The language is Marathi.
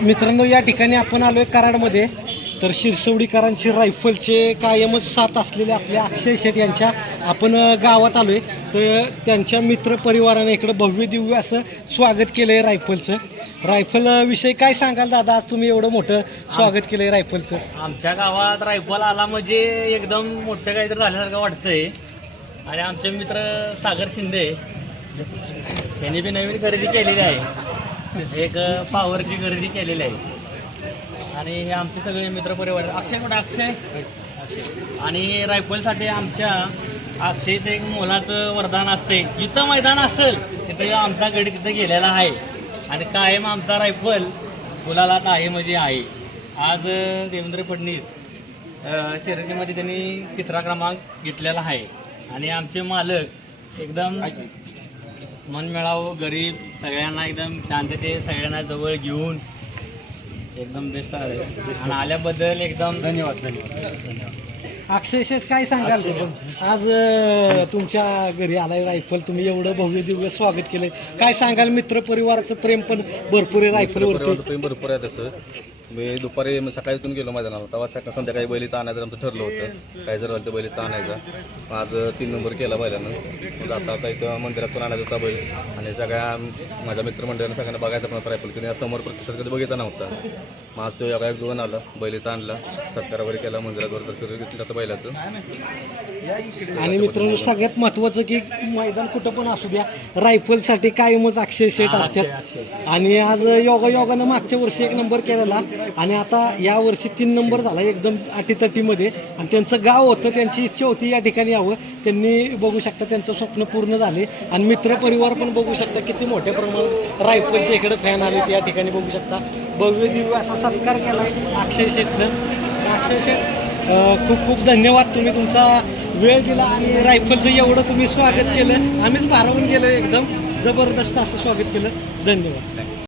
मित्रांनो या ठिकाणी आपण आलो आहे कराडमध्ये. तर शिरसवडीकरांचे रायफलचे कायमच साथ असलेले आपल्या अक्षय शेठ यांच्या आपण गावात आलो आहे तर त्यांच्या मित्रपरिवाराने इकडं भव्य दिव्य असं स्वागत केलं आहे रायफलचं रायफल विषयी काय सांगाल दादा? आज तुम्ही एवढं मोठं स्वागत केलं आहे रायफलचं आमच्या गावात रायफल आला म्हणजे एकदम मोठं काहीतरी झाल्यासारखं वाटतंय. आणि आमचे मित्र सागर शिंदे त्यांनी बी नवीन खरेदी केलेली आहे. एक पॉवरची गर्दी केलेली आहे. आणि हे आमचे सगळे मित्र परिवार अक्षय कुठं अक्षय? आणि रायफलसाठी आमच्या अक्षयचं एक मोलाचं वरदान असते जिथं मैदान असेल तिथं आमचा गडी तिथं गेलेला आहे. आणि कायम आमचा रायफल गुलालात आहे म्हणजे आहे. आज देवेंद्र फडणवीस शर्यतीमध्ये त्यांनी तिसरा क्रमांक घेतलेला आहे. आणि आमचे मालक एकदम मनमिळावू गरीब सगळ्यांना एकदम शांतते सगळ्यांना जवळ घेऊन. एकदम बेस्ट आहे. आणि आल्याबद्दल एकदम धन्यवाद धन्यवाद अक्षय शेठ काय सांगाल? आज अ, तुमच्या घरी आलाय रायफल तुम्ही एवढं भव्य दिव्य स्वागत केलंय. काय सांगाल? मित्र परिवाराचं प्रेम पण भरपूर आहे रायफलवरती. परिवाराचं प्रेम भरपूर आहे तसं. मी दुपारी मी सकाळी इथून गेलो मैदानावर तेव्हा सकाळ संध्याकाळी बैली आणायचं आमचं ठरलं होतं. काय जर झालं तर बैली आणायचा मग आज तीन नंबर केला बैलानं. मग आता आता इथं मंदिरातून आणायचा होता बैल. आणि सगळ्या माझ्या मित्रमंडळानं सगळ्यांना बघायचा पण होता रायफल की समोर प्रतिसाद कधी बघितला नव्हता. मग आज तो योगा एक जुळून आला. बैलीचा आणला सत्कार वगैरे केला. मंदिरात दर्शन घेतलं जातं बैलाचं. आणि मित्रांनो सगळ्यात महत्वाचं की मैदान कुठं पण असू द्या रायफलसाठी कायमच अक्षय शेट असतात. आणि आज योगा योगानं मागच्या वर्षी एक नंबर केलेला. आणि आता या वर्षी तीन नंबर झाला एकदम अटीतटीमध्ये. आणि त्यांचं गाव होतं त्यांची इच्छा होती या ठिकाणी यावं. त्यांनी बघू शकता त्यांचं स्वप्न पूर्ण झाले. आणि मित्र परिवार पण बघू शकता किती मोठ्या प्रमाणात रायफलच्या इकडे फॅन आले या ठिकाणी बघू शकता. भव्य दिव्य असा सत्कार केला अक्षय शेटनं. अक्षय शेठ खूप खूप धन्यवाद तुम्ही तुमचा वेळ दिला आणि रायफलचं एवढं तुम्ही स्वागत केलं. आम्हीच भारावून गेलो एकदम. जबरदस्त असं स्वागत केलं. धन्यवाद.